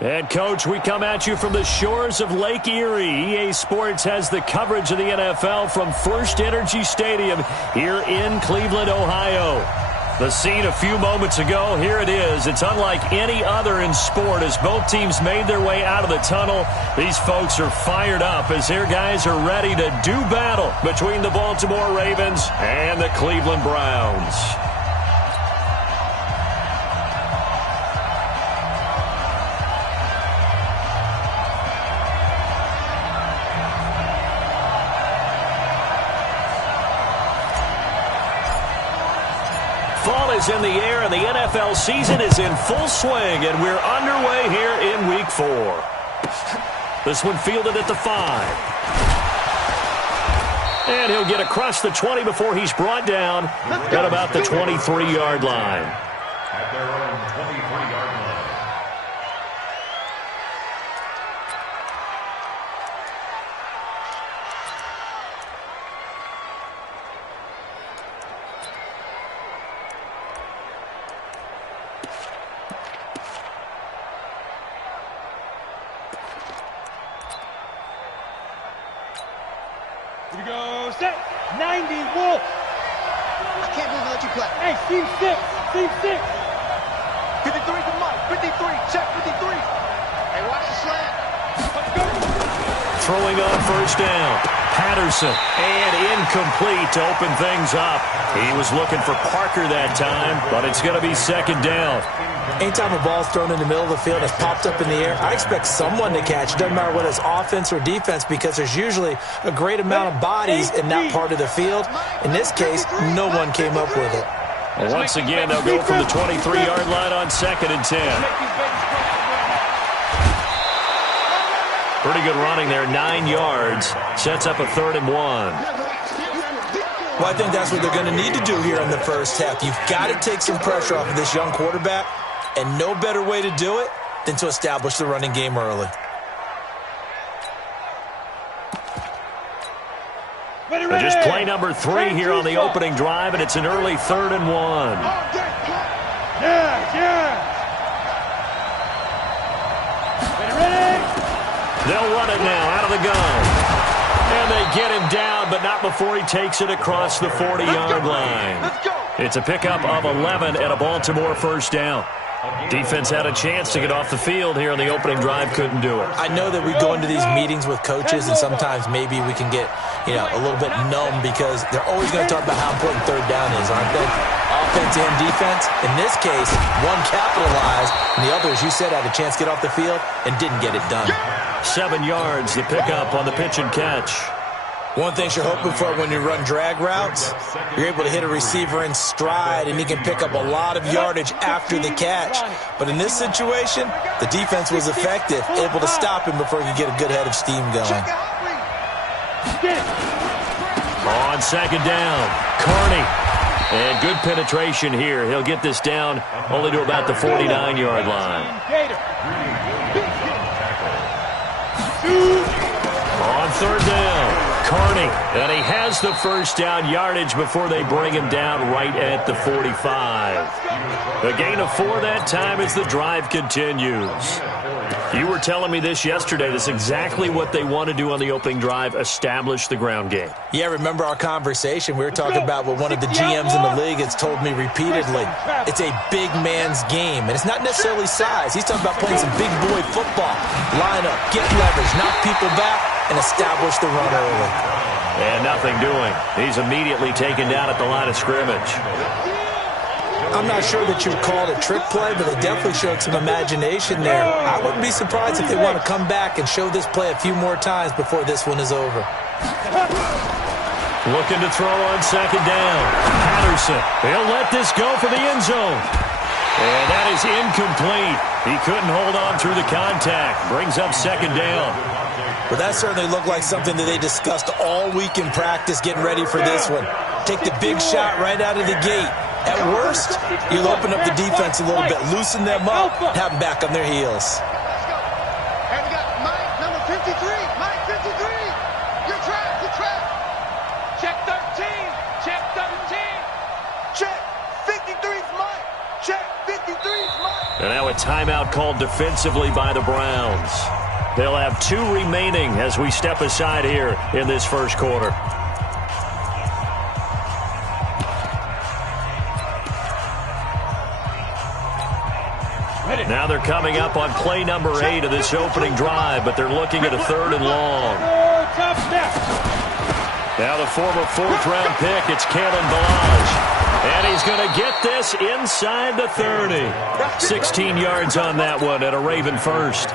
And, Coach, we come at you from the shores of Lake Erie. EA Sports has the coverage of the NFL from First Energy Stadium here in Cleveland, Ohio. The scene a few moments ago, here it is. It's unlike any other in sport as both teams made their way out of the tunnel. These folks are fired up as their guys are ready to do battle between the Baltimore Ravens and the Cleveland Browns. Fall is in the air, and the NFL season is in full swing, and we're underway here in Week 4. This one fielded at the 5. And he'll get across the 20 before he's brought down at about the 23-yard line. At their own 23-yard line. Here we go, set, 90, Wolf. I can't believe I let you play. Hey, team 6, team 6. 53 to Mike, 53, check 53. Hey, watch the slant. Let's go. Throwing on first down. Patterson, and incomplete to open things up. He was looking for Parker that time, but it's going to be second down. Anytime a ball's thrown in the middle of the field and it's popped up in the air, I expect someone to catch. It doesn't matter whether it's offense or defense because there's usually a great amount of bodies in that part of the field. In this case, no one came up with it. Well, once again, they'll go from the 23-yard line on 2nd and 10. Pretty good running there, 9 yards. Sets up a 3rd and 1. Well, I think that's what they're going to need to do here in the first half. You've got to take some pressure off of this young quarterback, and no better way to do it than to establish the running game early. Just play number 3 here on the opening drive, and it's an early 3rd and 1. Yeah. Ready? They'll run it now out of the gun. And they get him down, but not before he takes it across the 40-yard line. It's a pickup of 11 and a Baltimore first down. Defense had a chance to get off the field here on the opening drive, couldn't do it. I know that we go into these meetings with coaches, and sometimes maybe we can get, a little bit numb because they're always going to talk about how important third down is, aren't they? Offense and defense. In this case, one capitalized, and the other, as you said, had a chance to get off the field and didn't get it done. 7 yards, the pickup on the pitch and catch. One thing you're hoping for when you run drag routes, you're able to hit a receiver in stride, and he can pick up a lot of yardage after the catch. But in this situation, the defense was effective, able to stop him before he could get a good head of steam going. On 2nd down, Carney. And good penetration here. He'll get this down only to about the 49-yard line. On 3rd down, Carney, and he has the first down yardage before they bring him down right at the 45. A gain of 4 that time as the drive continues. You were telling me this yesterday. That's exactly what they want to do on the opening drive, establish the ground game. Yeah, remember our conversation? We were talking about what one of the GMs in the league has told me repeatedly. It's a big man's game, and it's not necessarily size. He's talking about playing some big boy football. Line up, get leverage, knock people back, and establish the run early. And nothing doing. He's immediately taken down at the line of scrimmage. I'm not sure that you'd call it a trick play, but they definitely showed some imagination there. I wouldn't be surprised if they want to come back and show this play a few more times before this one is over. Looking to throw on 2nd down. Patterson. He'll let this go for the end zone. And that is incomplete. He couldn't hold on through the contact. Brings up 2nd down. Well, that certainly looked like something that they discussed all week in practice getting ready for this one. Take the big shot right out of the gate. At worst, you'll open up the defense a little bit, loosen them up, have them back on their heels. And we got Mike, number 53. Mike, 53. You're trapped. Check 13. Check 13. Check. 53's Mike. Check. 53's Mike. And now a timeout called defensively by the Browns. They'll have 2 remaining as we step aside here in this first quarter. Now they're coming up on play number 8 of this opening drive, but they're looking at a 3rd and long. Now the former 4th-round pick, it's Kalen Balaj. And he's going to get this inside the 30. 16 yards on that one at a Raven first.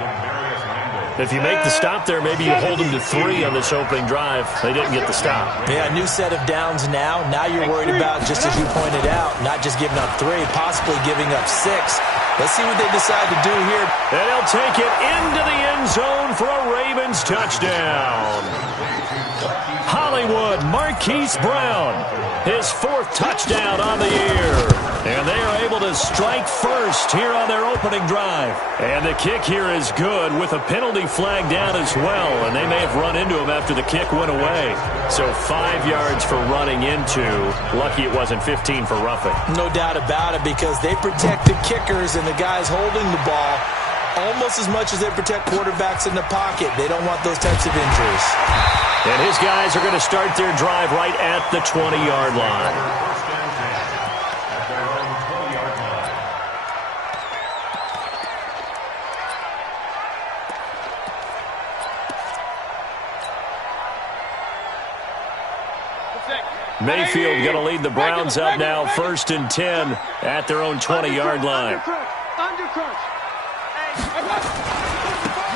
If you make the stop there, maybe you hold them to 3 on this opening drive. They didn't get the stop. Yeah, new set of downs now. Now you're worried about, just as you pointed out, not just giving up 3, possibly giving up 6. Let's see what they decide to do here. And they'll take it into the end zone for a Ravens touchdown. Hollywood Marquise Brown, his 4th touchdown on the year. And they are able to strike first here on their opening drive. And the kick here is good with a penalty flag down as well. And they may have run into him after the kick went away. So 5 yards for running into. Lucky it wasn't 15 for roughing. No doubt about it, because they protect the kickers and the guys holding the ball almost as much as they protect quarterbacks in the pocket. They don't want those types of injuries. And his guys are going to start their drive right at the 20-yard line. Mayfield going to lead the Browns up now, 1st and 10 at their own 20-yard line.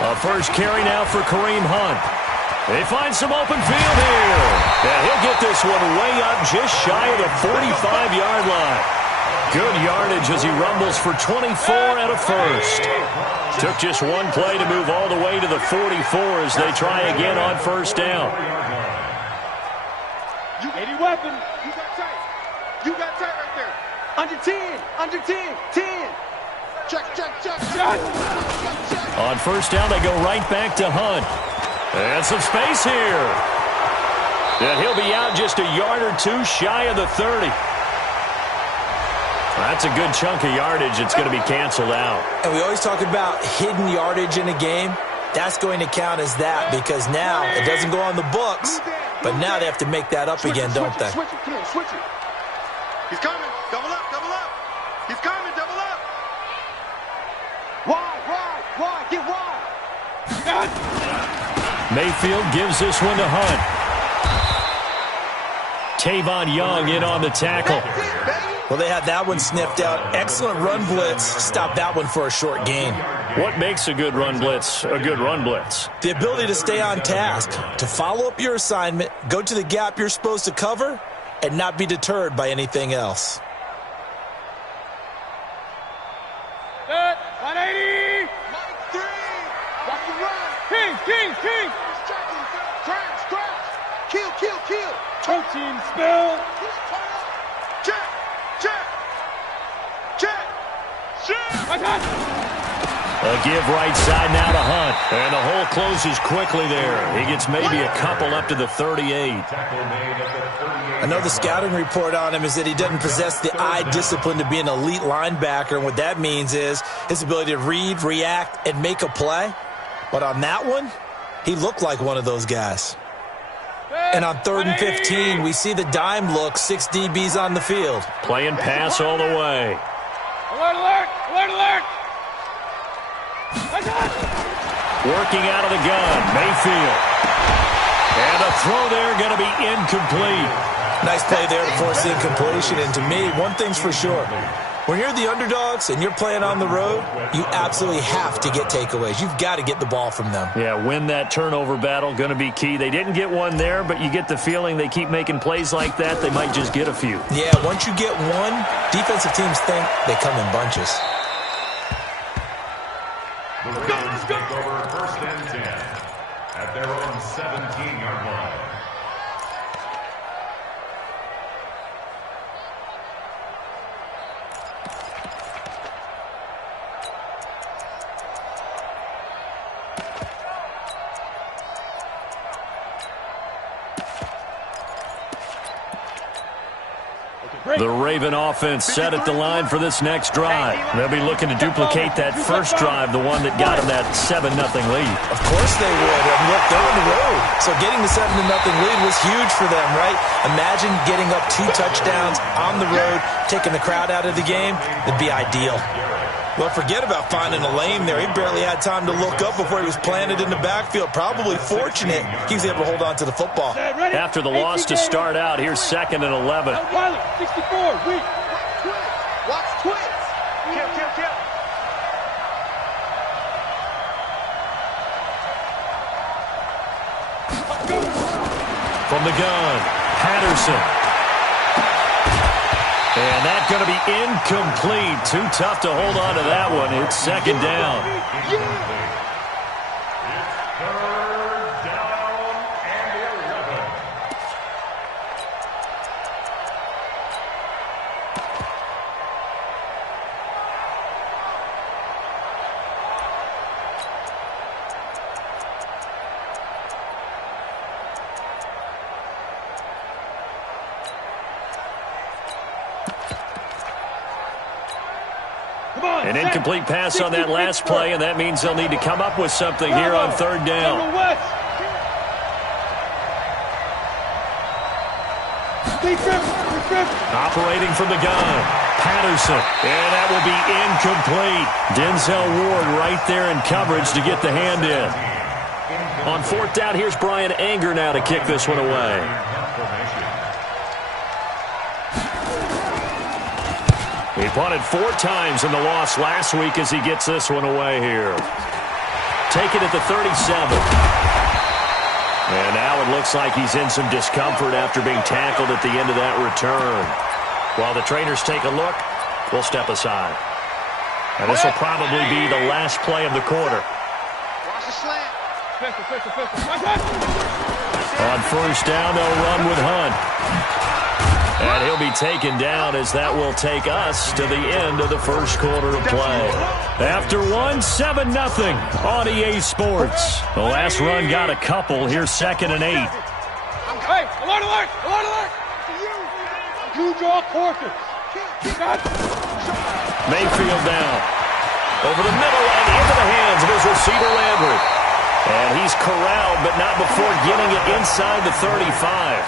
A first carry now for Kareem Hunt. They find some open field here. And he'll get this one way up just shy of the 45-yard line. Good yardage as he rumbles for 24 and a first. Took just one play to move all the way to the 44 as they try again on 1st down. Any weapon. You got tight. You got tight right there. Under 10. Under 10. 10. Check, check, check, check. On 1st down, they go right back to Hunt. And some space here. And he'll be out just a yard or 2 shy of the 30. That's a good chunk of yardage. It's going to be canceled out. And we always talk about hidden yardage in a game. That's going to count as that, because now it doesn't go on the books, but now they have to make that up again, don't they? Switch it, come on, switch it. He's coming. Double up, double up. He's coming, double up. Wide, get wide. Mayfield gives this one to Hunt. Tavon Young in on the tackle. Well, they had that one sniffed out. Excellent run blitz. Stop that one for a short gain. What makes a good run blitz a good run blitz? The ability to stay on task, to follow up your assignment, go to the gap you're supposed to cover, and not be deterred by anything else. 180. Mike 3. Watch the run. King. Crash. Kill. Coaching spill. Check. A give right side now to Hunt. And the hole closes quickly there. He gets maybe a couple up to the 38. I know the scouting report on him is that he doesn't possess the eye discipline to be an elite linebacker. And what that means is his ability to read, react, and make a play. But on that one, he looked like one of those guys. And on 3rd and 15, we see the dime look, 6 DBs on the field. Playing pass all the way. Alert. Working out of the gun, Mayfield. And a throw there going to be incomplete. Nice play there to force the incompletion. And to me, one thing's for sure. When you're the underdogs and you're playing on the road, you absolutely have to get takeaways. You've got to get the ball from them. Yeah, win that turnover battle, going to be key. They didn't get one there, but you get the feeling they keep making plays like that, they might just get a few. Yeah, once you get one, defensive teams think they come in bunches. The Ravens take over 1st and 10 at their own 17-yard line. The Raven offense set at the line for this next drive. They'll be looking to duplicate that first drive, the one that got them that 7-0 lead. Of course they would. And look, they're on the road. So getting the 7-0 lead was huge for them, right? Imagine getting up 2 touchdowns on the road, taking the crowd out of the game. It'd be ideal. Well, forget about finding a lane there. He barely had time to look up before he was planted in the backfield. Probably fortunate he was able to hold on to the football. After the loss to start out, here's 2nd and 11. 64, weak. Watch twins. Kill. From the gun, Patterson. And that's going to be incomplete. Too tough to hold on to that one. It's 2nd down. It's 3rd down and 11. An incomplete pass on that last play, and that means they'll need to come up with something here on 3rd down. Operating from the gun, Patterson, and that will be incomplete. Denzel Ward right there in coverage to get the hand in. On 4th down, here's Brian Anger now to kick this one away. He punted 4 times in the loss last week as he gets this one away here. Take it at the 37. And now it looks like he's in some discomfort after being tackled at the end of that return. While the trainers take a look, we'll step aside. And this will probably be the last play of the quarter. Watch the slant. On 1st down, they'll run with Hunt. And he'll be taken down as that will take us to the end of the first quarter of play. After 7-0 on EA Sports. The last run got a couple. Here's 2nd and 8. Hey, alert! You draw quarters. Mayfield down. Over the middle and into the hands of his receiver, Landry. And he's corralled, but not before getting it inside the 35.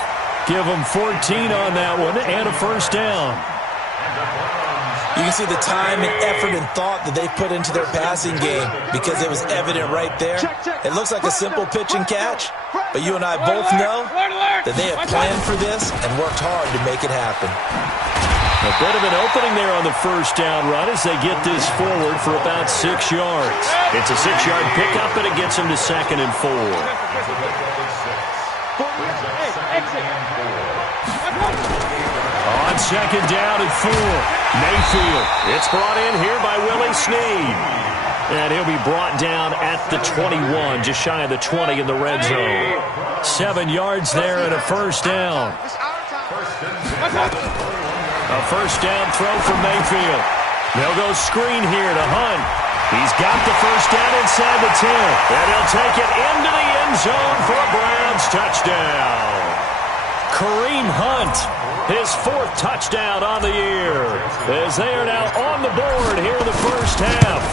Give them 14 on that one and a 1st down. You can see the time and effort and thought that they put into their passing game because it was evident right there. It looks like a simple pitch and catch, but you and I both know that they have planned for this and worked hard to make it happen. A bit of an opening there on the 1st down run as they get this forward for about 6 yards. It's a 6-yard pickup, and it gets them to 2nd and 4. On 2nd down and 4, Mayfield. It's brought in here by Willie Snead. And he'll be brought down at the 21, just shy of the 20 in the red zone. 7 yards there and a 1st down. A 1st down throw from Mayfield. They'll go screen here to Hunt. He's got the 1st down inside the 10. And he'll take it into the end zone for a Browns touchdown. Kareem Hunt, his 4th touchdown on the year, as they are now on the board here in the first half.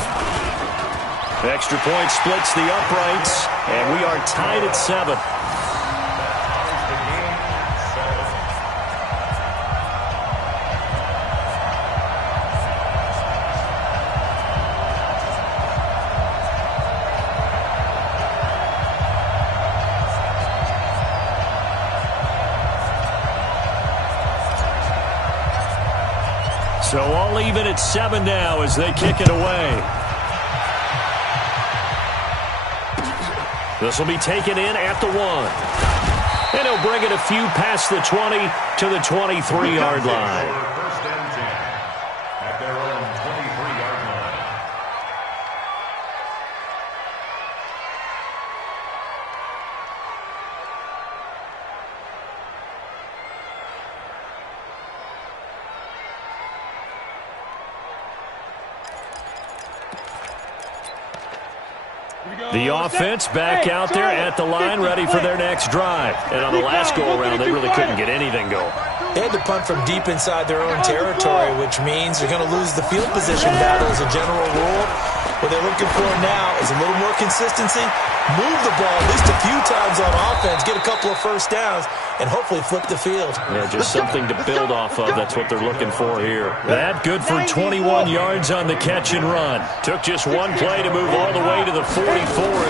Extra point splits the uprights, and we are tied at 7. So all even at 7 now as they kick it away. This will be taken in at the 1. And he'll bring it a few past the 20 to the 23-yard line. First and 10 at their own 23-yard line. The offense back out there at the line, ready for their next drive. And on the last go-around, they really couldn't get anything going. They had to punt from deep inside their own territory, which means you're going to lose the field position battle as a general rule. What they're looking for now is a little more consistency, move the ball at least a few times on offense, get a couple of first downs, and hopefully flip the field. Yeah, just something to build off of. That's what they're looking for here. That good for 21 yards on the catch and run. Took just one play to move all the way to the 44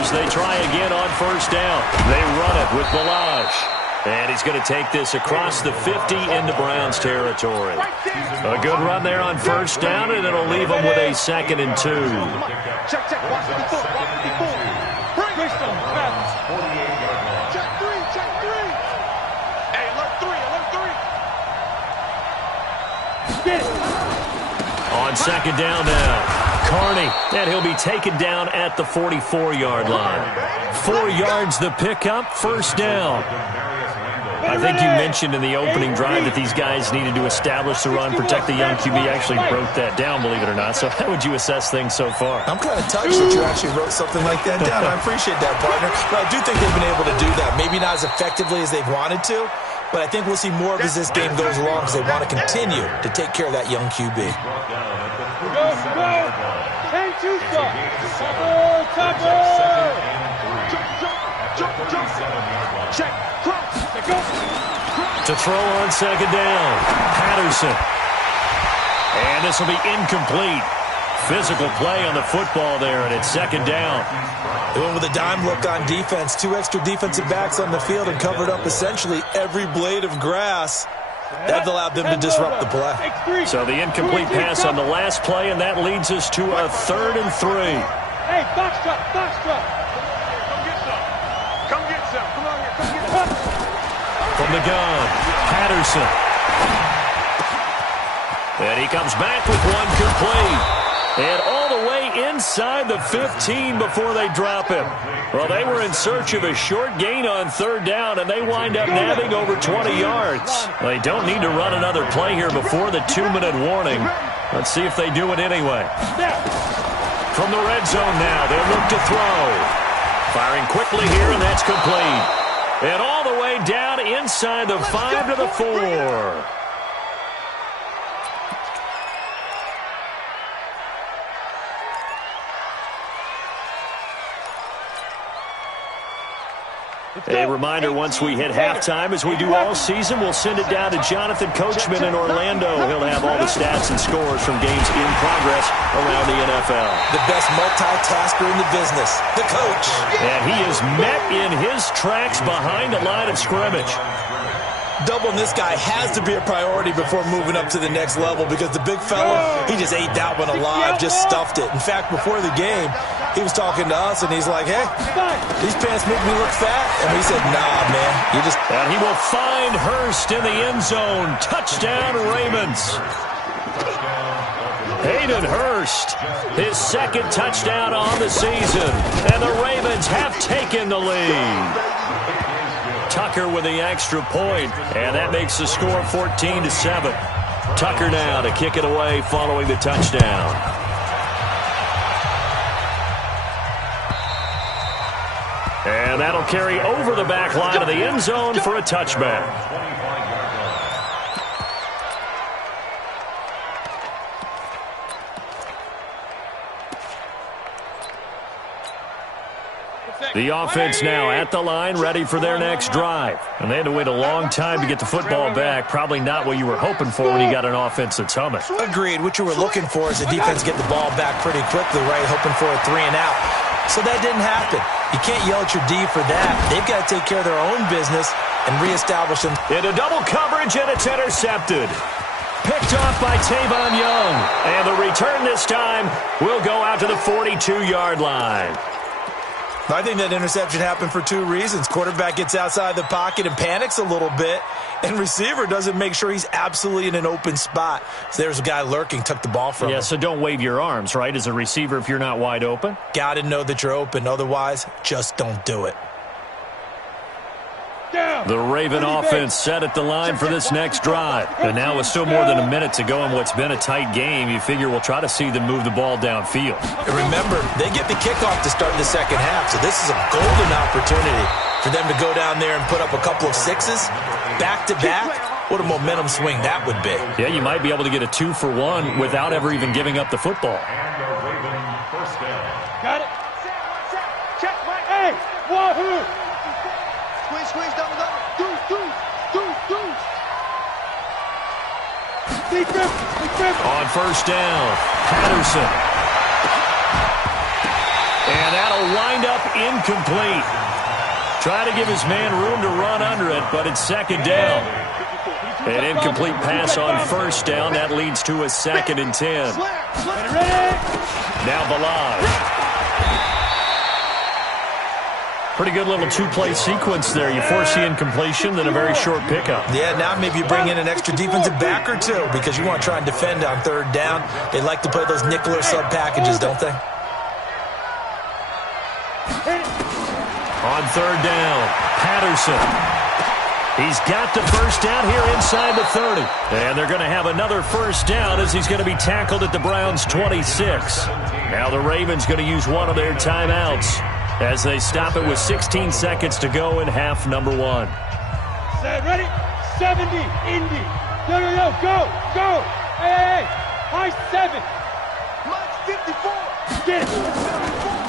as they try again on first down. They run it with Balaj. And he's going to take this across the 50 into Browns territory. A good run there on first down, and it'll leave them with a 2nd and 2. Check, check. Watch the foot. Watch the foot. Bring it. Check 3. Check 3. Hey, alert 3. Alert 3. Get it. On 2nd down now. Carney, and he'll be taken down at the 44-yard line. 4 yards the pickup, first down. I think you mentioned in the opening drive that these guys needed to establish the run, protect the young QB. Actually broke that down, believe it or not. So how would you assess things so far? I'm kind of touched that you actually wrote something like that down. I appreciate that, partner. But I do think they've been able to do that. Maybe not as effectively as they've wanted to, but I think we'll see more of as this game goes along because they want to continue to take care of that young QB. Go. Hang two stop. Topper. Jump. Check. Cross. Go. To throw on 2nd down. Patterson. And this will be incomplete. Physical play on the football there, and it's 2nd down. They went with a dime look on defense. 2 extra defensive backs on the field and covered up essentially every blade of grass. That allowed them to disrupt the play. So the incomplete pass on the last play, and that leads us to a 3rd and 3. Hey, box drop. Box drop. Come get some. Come on here. Come get some. From the gun, Patterson. And he comes back with one complete. And all the way inside the 15 before they drop him. Well, they were in search of a short gain on 3rd down, and they wind up nabbing over 20 yards. They don't need to run another play here before the 2-minute warning. Let's see if they do it anyway. From the red zone now, they'll look to throw. Firing quickly here, and that's complete. And all the way down inside the 5 to the 4. A reminder, once we hit halftime, as we do all season, we'll send it down to Jonathan Coachman in Orlando. He'll have all the stats and scores from games in progress around the NFL. The best multitasker in the business, the coach. And he is met in his tracks behind the line of scrimmage. Doubling this guy has to be a priority before moving up to the next level because the big fella, he just ate that one alive, just stuffed it. In fact, before the game, he was talking to us, and he's like, hey, these pants make me look fat. And we said, nah, man, you just... And he will find Hurst in the end zone. Touchdown, Ravens. Hayden Hurst, his 2nd touchdown on the season. And the Ravens have taken the lead. Tucker with the extra point, and that makes the score 14-7. Tucker now to kick it away following the touchdown. And that'll carry over the back line of the end zone for a touchback. The offense now at the line, ready for their next drive. And they had to wait a long time to get the football back. Probably not what you were hoping for when you got an offense that's humming. Agreed. What you were looking for is the defense get the ball back pretty quickly, right? Hoping for a 3 and out. So that didn't happen. You can't yell at your D for that. They've got to take care of their own business and reestablish them. Into double coverage, and it's intercepted. Picked off by Tavon Young. And the return this time will go out to the 42-yard line. I think that interception happened for 2 reasons. Quarterback gets outside the pocket and panics a little bit, and receiver doesn't make sure he's absolutely in an open spot. So there's a guy lurking, took the ball from him. Yeah, so don't wave your arms, right, as a receiver if you're not wide open? Got to know that you're open. Otherwise, just don't do it. The Raven offense set at the line for this next drive. And now with still more than a minute to go in what's been a tight game, you figure we'll try to see them move the ball downfield. And remember, they get the kickoff to start the second half, so this is a golden opportunity for them to go down there and put up a couple of 6s back-to-back what a momentum swing that would be. Yeah, you might be able to get a 2-for-1 without ever even giving up the football. And a Raven first down. Got it. Check my A. Wahoo. Squeeze, double. Deuce. Deep grip. On first down, Patterson. And that'll wind up incomplete. Try to give his man room to run under it, but it's second down. An incomplete pass on first down. That leads to a 2nd and 10. Now BAL. Pretty good little two-play sequence there. You force the incompletion, then a very short pickup. Yeah, now maybe you bring in an extra defensive back or two because you want to try and defend on third down. They like to play those nickel or sub packages, don't they? On third down, Patterson. He's got the first down here inside the 30. And they're going to have another first down as he's going to be tackled at the Browns' 26. Now the Ravens going to use one of their timeouts as they stop it with 16 seconds to go in half number 1. Set, ready? 70, Indy. Yo, go. Hey. High 7. Lunch 54. Get it.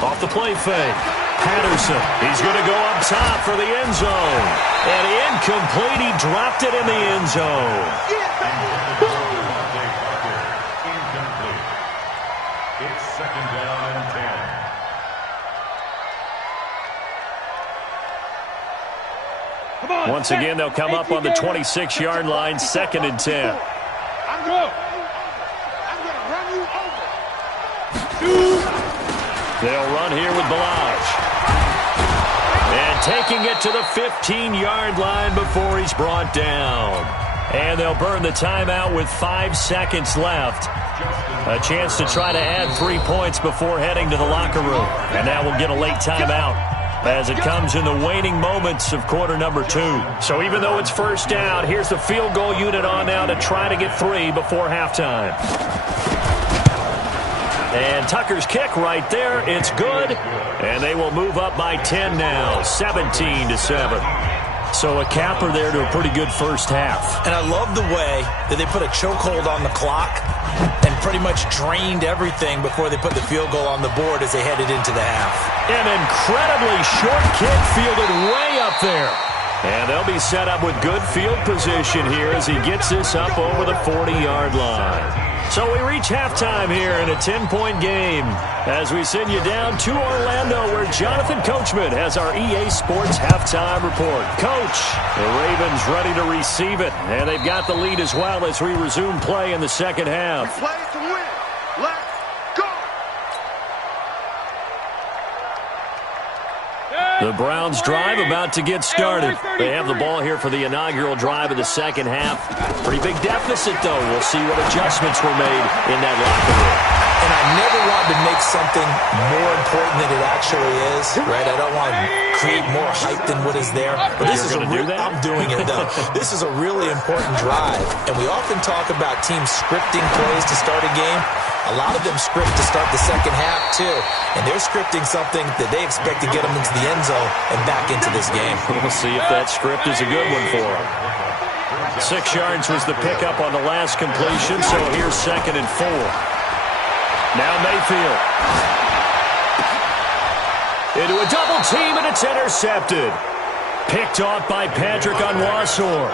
Off the play fake. Patterson. He's going to go up top for the end zone. And incomplete. He dropped it in the end zone. Incomplete. It's second down and 10. Once again, they'll come up on the 26-yard line, 2nd and 10. I'm going to run you over. They'll run here with Balaj. And taking it to the 15-yard line before he's brought down. And they'll burn the timeout with 5 seconds left. A chance to try to add 3 points before heading to the locker room. And now we'll get a late timeout as it comes in the waning moments of quarter number 2. So even though it's first down, here's the field goal unit on now to try to get 3 before halftime. And Tucker's kick right there. It's good. And they will move up by 10 now, 17-7. So a capper there to a pretty good first half. And I love the way that they put a chokehold on the clock and pretty much drained everything before they put the field goal on the board as they headed into the half. An incredibly short kick fielded way up there. And they'll be set up with good field position here as he gets this up over the 40-yard line. So we reach halftime here in a 10-point game as we send you down to Orlando where Jonathan Coachman has our EA Sports halftime report. Coach, the Ravens ready to receive it, and they've got the lead as well as we resume play in the second half. We play to win. Let's go. The Browns drive about to get started. They have the ball here for the inaugural drive of the second half. Pretty big deficit, though. We'll see what adjustments were made in that locker room. And I never want to make something more important than it actually is, right? I don't want to create more hype than what is there. But this is I'm doing it, though. This is a really important drive. And we often talk about teams scripting plays to start a game. A lot of them script to start the second half, too. And they're scripting something that they expect to get them into the end zone and back into this game. We'll see if that script is a good one for them. 6 yards was the pickup on the last completion, so here's 2nd and 4. Now Mayfield. Into a double team, and it's intercepted. Picked off by Patrick Onwuasor.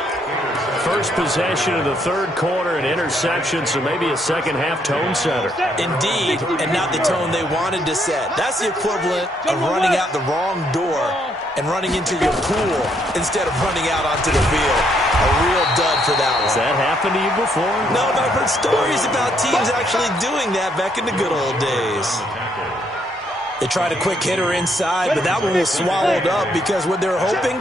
First possession of the third quarter, an interception, so maybe a second-half tone setter. Indeed, and not the tone they wanted to set. That's the equivalent of running out the wrong door and running into your pool instead of running out onto the field. A real dud for that one. Has that happened to you before? No, but I've heard stories about teams actually doing that back in the good old days. They tried a quick hitter inside, but that one was swallowed up because what they're hoping,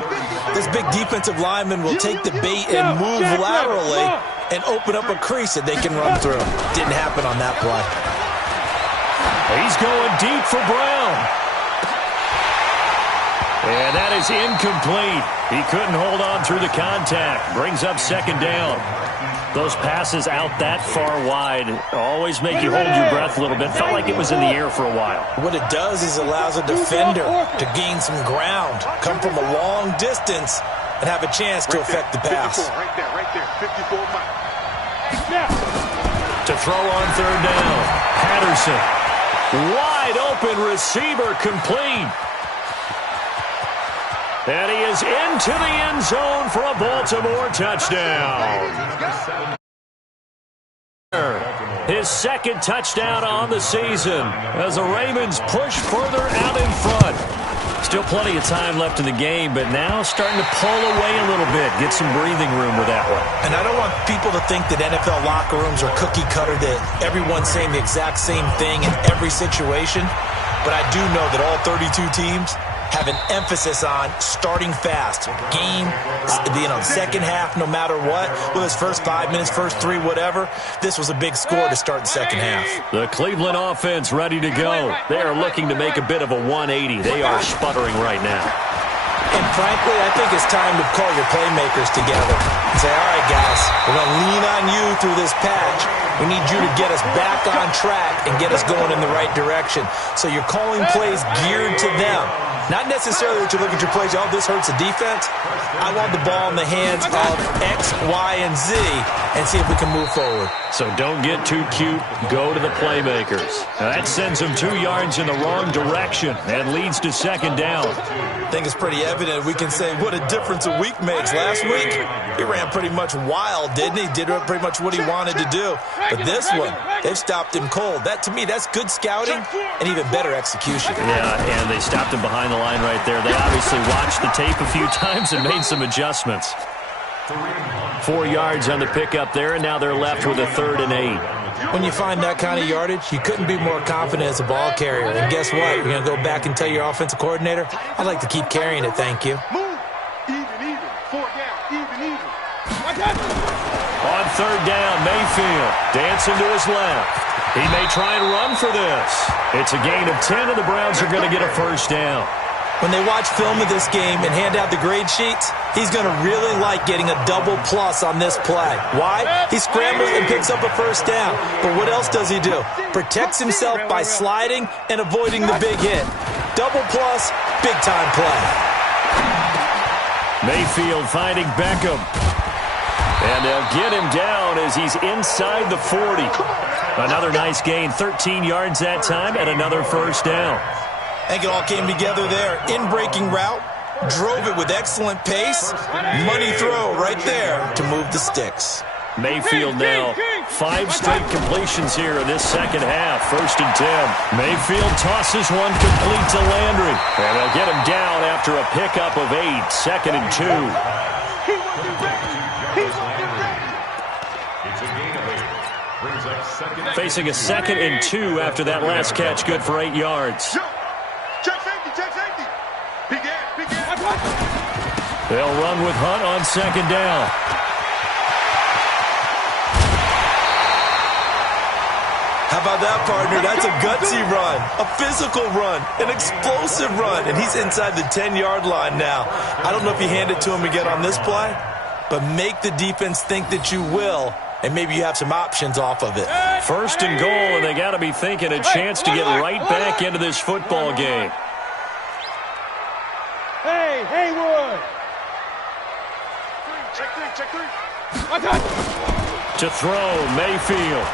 this big defensive lineman will take the bait and move laterally and open up a crease that they can run through. Didn't happen on that play. He's going deep for Brown. And that is incomplete. He couldn't hold on through the contact. Brings up second down. Those passes out that far wide always make you hold your breath a little bit. Felt like it was in the air for a while. What it does is allows a defender to gain some ground, come from a long distance, and have a chance to affect the pass. 54, right there, 54 miles. To throw on third down, Patterson. Wide open receiver, complete. And he is into the end zone for a Baltimore touchdown. His second touchdown on the season as the Ravens push further out in front. Still plenty of time left in the game, but now starting to pull away a little bit, get some breathing room with that one. And I don't want people to think that NFL locker rooms are cookie cutter, that everyone's saying the exact same thing in every situation. But I do know that all 32 teams have an emphasis on starting fast. Game, second half, no matter what. With his first 5 minutes, first 3, whatever. This was a big score to start the second half. The Cleveland offense ready to go. They are looking to make a bit of a 180. They are sputtering right now. And frankly, I think it's time to call your playmakers together and say, all right, guys, we're going to lean on you through this patch. We need you to get us back on track and get us going in the right direction. So you're calling plays geared to them. Not necessarily that you look at your plays, oh, this hurts the defense. I want the ball in the hands of X, Y, and Z and see if we can move forward. So don't get too cute. Go to the playmakers. Now that sends them 2 yards in the wrong direction and leads to second down. I think it's pretty evident. We can say what a difference a week makes. Last week, he ran pretty much wild, didn't he? Did pretty much what he wanted to do. But this one, they've stopped him cold. That, to me, that's good scouting and even better execution. Yeah, and they stopped him behind the line right there. They obviously watched the tape a few times and made some adjustments. 4 yards on the pickup there, and now they're left with a 3rd and 8. When you find that kind of yardage, you couldn't be more confident as a ball carrier. And guess what? You're going to go back and tell your offensive coordinator, I'd like to keep carrying it, thank you. Move. Even. 4 down. Even. On 3rd down, Mayfield dancing to his left. He may try and run for this. It's a gain of 10, and the Browns are going to get a 1st down. When they watch film of this game and hand out the grade sheets, he's going to really like getting a double plus on this play. Why? He scrambles and picks up a 1st down. But what else does he do? Protects himself by sliding and avoiding the big hit. Double plus, big-time play. Mayfield finding Beckham. And they'll get him down as he's inside the 40. Another nice gain, 13 yards that time, and another 1st down. I think it all came together there. In-breaking route, drove it with excellent pace. Money throw right there to move the sticks. Mayfield now 5 straight completions here in this second half. 1st and 10. Mayfield tosses one complete to Landry. And they'll get him down after a pickup of 8. 2nd and 2. Facing a 2nd and 2 after that last catch. Good for 8 yards. Check safety. They'll run with Hunt on 2nd down. How about that, partner? That's a gutsy run, a physical run, an explosive run, and he's inside the 10-yard line now. I don't know if you hand it to him again on this play, but make the defense think that you will, and maybe you have some options off of it. 1st and goal, and they got to be thinking a chance to get right back into this football game. Hey, Haywood! Check three. To throw, Mayfield.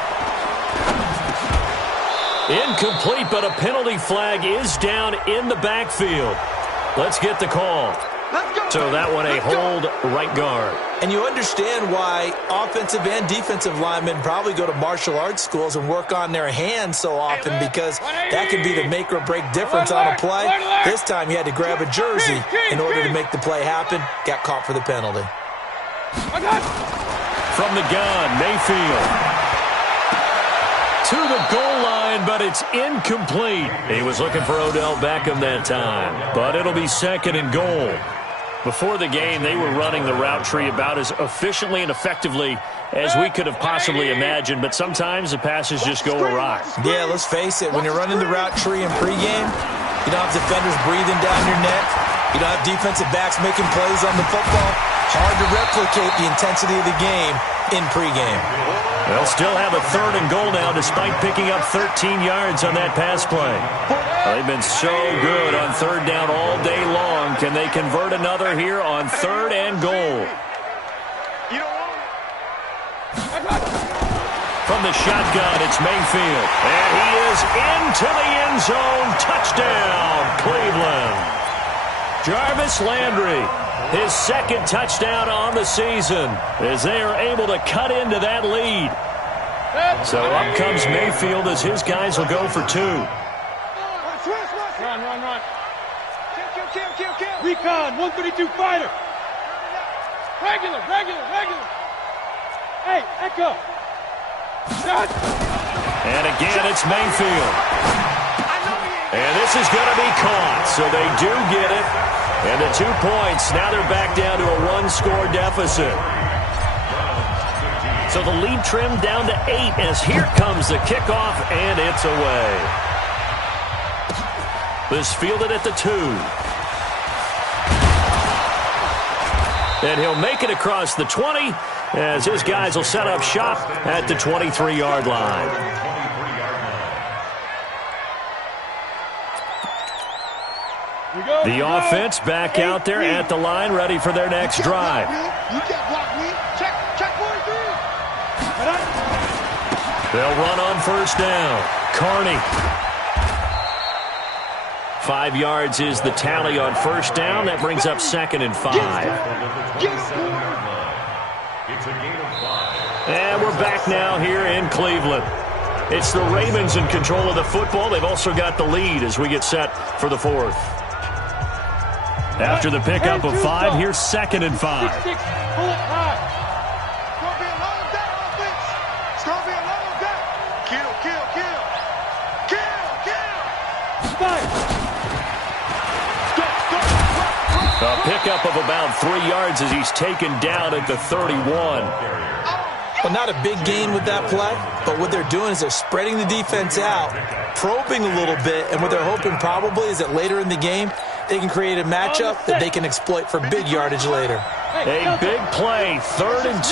Incomplete, but a penalty flag is down in the backfield. Let's get the call. Let's go. So that one a hold right guard. And you understand why offensive and defensive linemen probably go to martial arts schools and work on their hands so often, because that can be the make or break difference on a play. This time he had to grab a jersey in order to make the play happen. Got caught for the penalty. From the gun, Mayfield. To the goal line, but it's incomplete. He was looking for Odell Beckham that time, but it'll be 2nd and goal. Before the game, they were running the route tree about as efficiently and effectively as we could have possibly imagined, but sometimes the passes just go awry. Yeah, let's face it, when you're running the route tree in pregame, you don't have defenders breathing down your neck. You don't have defensive backs making plays on the football. Hard to replicate the intensity of the game in pregame. They'll still have a 3rd and goal now despite picking up 13 yards on that pass play. They've been so good on 3rd down all day long. Can they convert another here on 3rd and goal? From the shotgun, it's Mayfield. And he is into the end zone. Touchdown, Cleveland. Jarvis Landry, his 2nd touchdown on the season as they are able to cut into that lead. So up comes Mayfield as his guys will go for 2. Run. Kill. Recon, 132 fighter. Regular. Hey, Echo. Shot. And again, it's Mayfield. And this is going to be caught, so they do get it. And the 2 points, now they're back down to a 1-score deficit. So the lead trimmed down to 8 as here comes the kickoff, and it's away. This fielded at the 2. And he'll make it across the 20 as his guys will set up shop at the 23-yard line. The offense back out there at the line, ready for their next drive. You can't block me. Check 43. They'll run on 1st down. Carney. 5 yards is the tally on 1st down. That brings up 2nd and 5. And we're back now here in Cleveland. It's the Ravens in control of the football. They've also got the lead as we get set for the 4th. After the pickup of 5, here's 2nd and 5. It's going to be a long day, offense. It's going to be a long day. Kill. A pickup of about 3 yards as he's taken down at the 31. Well, not a big gain with that play, but what they're doing is they're spreading the defense out, probing a little bit, and what they're hoping probably is that later in the game, they can create a matchup that they can exploit for big yardage later. A big play, 3rd and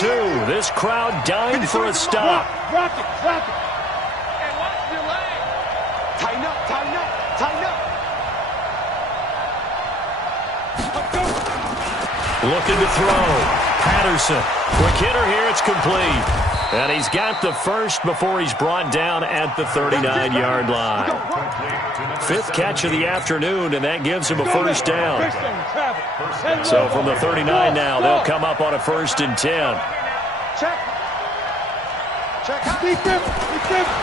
2. This crowd dying for a stop. Rock it. And watch your leg. Tighten up. Looking to throw. Patterson. Quick hitter here. It's complete. And he's got the first before he's brought down at the 39-yard line. 5th catch of the afternoon, and that gives him a 1st down. So from the 39 now, they'll come up on a 1st and 10. Check.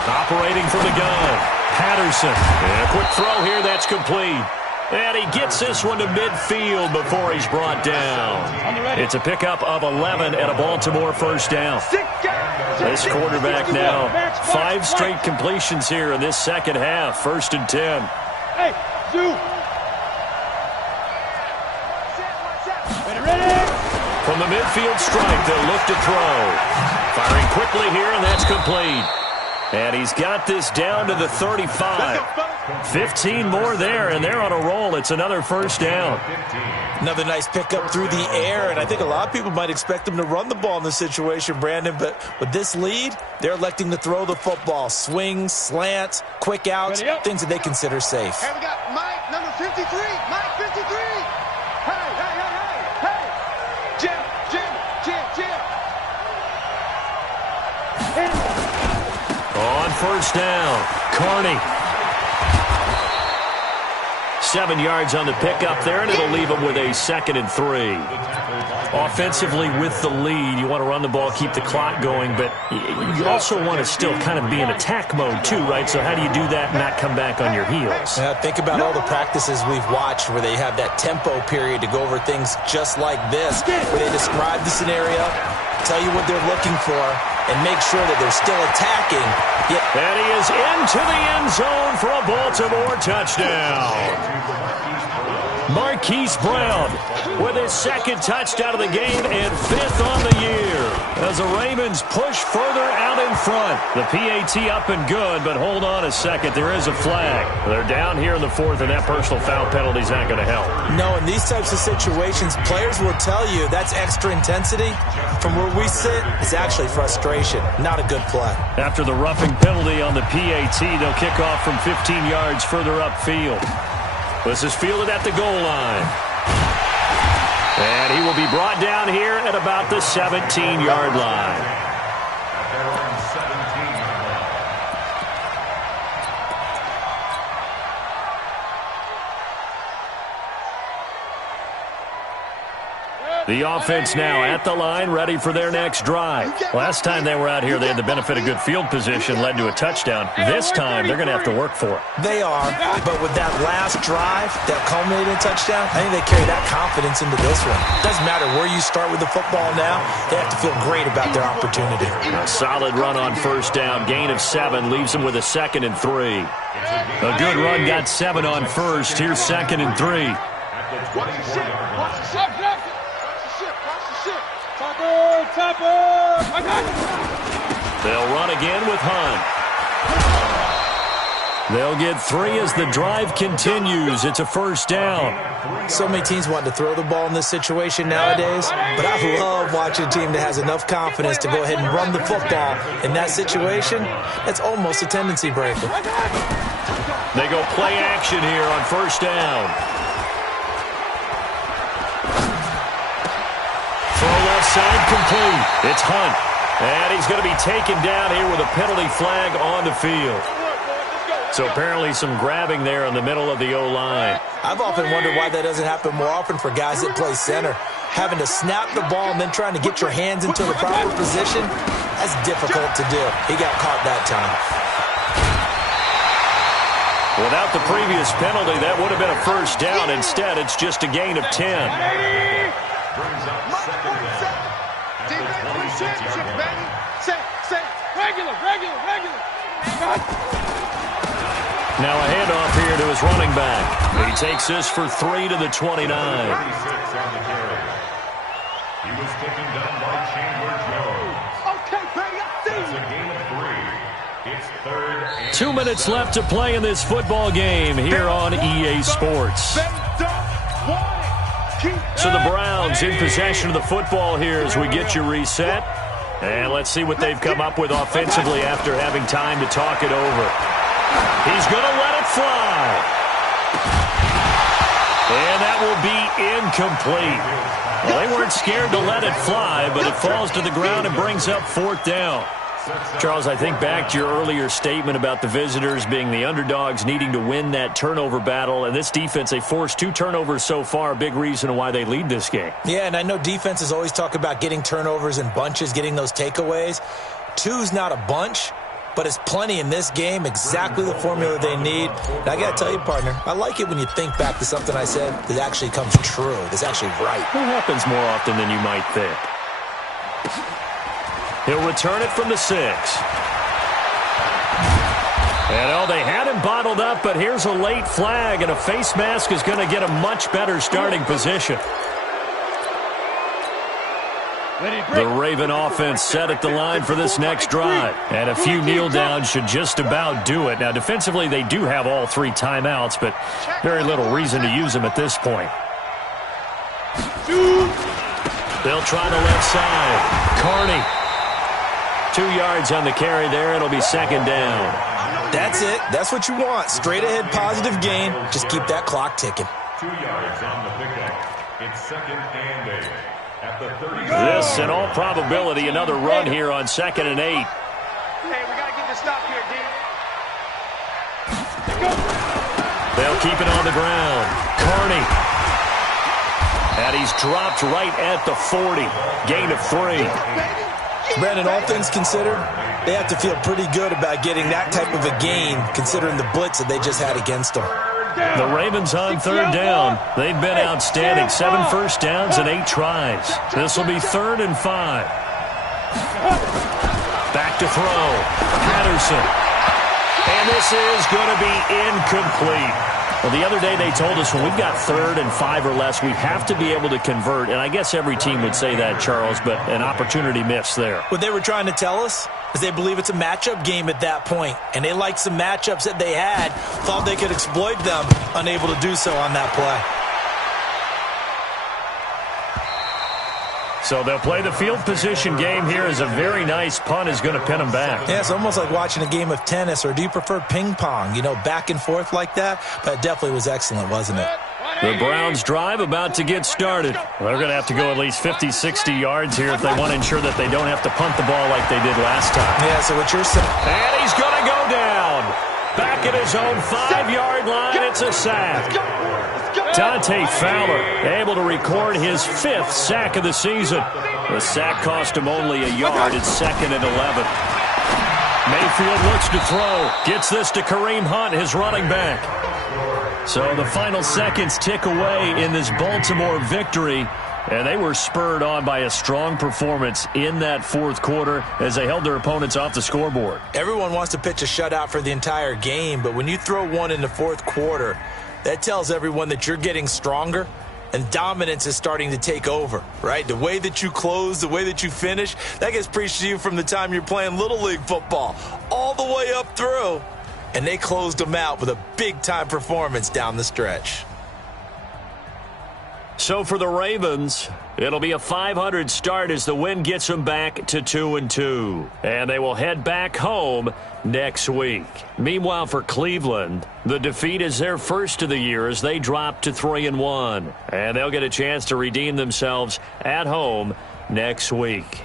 Operating from the gun. Patterson. And a quick throw here. That's complete. And he gets this one to midfield before he's brought down. It's a pickup of 11 and a Baltimore 1st down. This quarterback now, 5 straight completions here in this 2nd half. 1st and 10. Hey, Zoo. Ready? From the midfield strike, they'll look to throw. Firing quickly here, and that's complete. And he's got this down to the 35. 15 more there, and they're on a roll. It's another 1st down. Another nice pickup through the air, and I think a lot of people might expect them to run the ball in this situation, Brandon, but with this lead, they're electing to throw the football. Swings, slants, quick outs, things that they consider safe. Hey, we got Mike, number 53. Mike, 53. Hey. Jim. On 1st down, Carney. 7 yards on the pickup there, and it'll leave him with a 2nd and 3. Offensively with the lead, you want to run the ball, keep the clock going, but you also want to still kind of be in attack mode too, right? So how do you do that and not come back on your heels? Think about all the practices we've watched where they have that tempo period to go over things just like this, where they describe the scenario, tell you what they're looking for, and make sure that they're still attacking. And he is into the end zone for a Baltimore touchdown. Marquise Brown with his second touchdown of the game and 5th on the year as the Ravens push further out in front. The PAT up and good, but hold on a second. There is a flag. They're down here in the 4th, and that personal foul penalty is not going to help. No, in these types of situations, players will tell you that's extra intensity. From where we sit, it's actually frustration. Not a good play. After the roughing penalty on the PAT, they'll kick off from 15 yards further upfield. This is fielded at the goal line. And he will be brought down here at about the 17-yard line. At their own 17-yard line. The offense now at the line, ready for their next drive. Last time they were out here, they had the benefit of good field position, led to a touchdown. This time, they're going to have to work for it. They are, but with that last drive that culminated in a touchdown, I think they carry that confidence into this one. Doesn't matter where you start with the football now, they have to feel great about their opportunity. A solid run on first down, gain of 7, leaves them with a 2nd and 3. A good run got 7 on first. Here's 2nd and 3. Watch the ship. Watch the ship. They'll run again with Hunt. They'll get 3 as the drive continues. It's a first down. So many teams want to throw the ball in this situation nowadays, but I love watching a team that has enough confidence to go ahead and run the football. In that situation, that's almost a tendency breaker. They go play action here on first down. Left side complete. It's Hunt. And he's going to be taken down here with a penalty flag on the field. So apparently some grabbing there in the middle of the O-line. I've often wondered why that doesn't happen more often for guys that play center. Having to snap the ball and then trying to get your hands into the proper position, that's difficult to do. He got caught that time. Without the previous penalty, that would have been a first down. Instead, it's just a gain of 10. Brings up 2nd down. Championship, baby. Say, regular. Now a handoff here to his running back. He takes this for 3 to the 29. 36 on the carry. He was taken down by Chandler Jones. Okay, baby, I see That's a gain of 3. It's 3rd and 2 minutes left to play in this football game here on EA Sports. So the Browns in possession of the football here as we get you reset. And let's see what they've come up with offensively after having time to talk it over. He's going to let it fly. And that will be incomplete. Well, they weren't scared to let it fly, but it falls to the ground and brings up 4th down. Charles, I think back to your earlier statement about the visitors being the underdogs needing to win that turnover battle. And this defense, they forced 2 turnovers so far, a big reason why they lead this game. Yeah, and I know defenses always talk about getting turnovers in bunches, getting those takeaways. 2's not a bunch, but it's plenty in this game, exactly the formula they need. And I got to tell you, partner, I like it when you think back to something I said that actually comes true, that's actually right. It happens more often than you might think. He'll return it from the 6. And they had him bottled up, but here's a late flag, and a face mask is going to get a much better starting position. The Raven offense set at the line for this next drive. And a few kneel downs should just about do it. Now, defensively, they do have all 3 timeouts, but very little reason to use them at this point. They'll try the left side. Carney. 2 yards on the carry there. It'll be 2nd down. That's it. That's what you want. Straight ahead, positive gain. Just keep that clock ticking. 2 yards on the pickup. It's 2nd and 8 at the 30. This, in all probability, another run here on 2nd and 8. Hey, we got to get this stop here, D. They'll keep it on the ground. Carney. And he's dropped right at the 40. Gain of 3. Brandon, all things considered, they have to feel pretty good about getting that type of a gain, considering the blitz that they just had against them. The Ravens on 3rd down. They've been outstanding. 7 first downs and 8 tries. This will be 3rd and 5. Back to throw. Patterson. And this is going to be incomplete. Well, the other day they told us when we've got 3rd and 5 or less, we have to be able to convert. And I guess every team would say that, Charles, but an opportunity missed there. What they were trying to tell us is they believe it's a matchup game at that point, and they liked some matchups that they had, thought they could exploit them, unable to do so on that play. So they'll play the field position game here as a very nice punt is going to pin them back. Yeah, it's almost like watching a game of tennis, or do you prefer ping pong, back and forth like that? But it definitely was excellent, wasn't it? The Browns drive about to get started. They're going to have to go at least 50, 60 yards here if they want to ensure that they don't have to punt the ball like they did last time. Yeah, so what you're saying. And he's going to go down. Back at his own 5-yard line, it's a sack. Dante Fowler able to record his 5th sack of the season. The sack cost him only a yard. It's 2nd and 11. Mayfield looks to throw. Gets this to Kareem Hunt, his running back. So the final seconds tick away in this Baltimore victory. And they were spurred on by a strong performance in that 4th quarter as they held their opponents off the scoreboard. Everyone wants to pitch a shutout for the entire game, but when you throw one in the 4th quarter, that tells everyone that you're getting stronger and dominance is starting to take over, right? The way that you close, the way that you finish, that gets preached to you from the time you're playing Little League football all the way up through. And they closed them out with a big-time performance down the stretch. So for the Ravens, it'll be a 500 start as the win gets them back to 2-2. And they will head back home next week. Meanwhile, for Cleveland, the defeat is their first of the year as they drop to 3-1. And they'll get a chance to redeem themselves at home next week.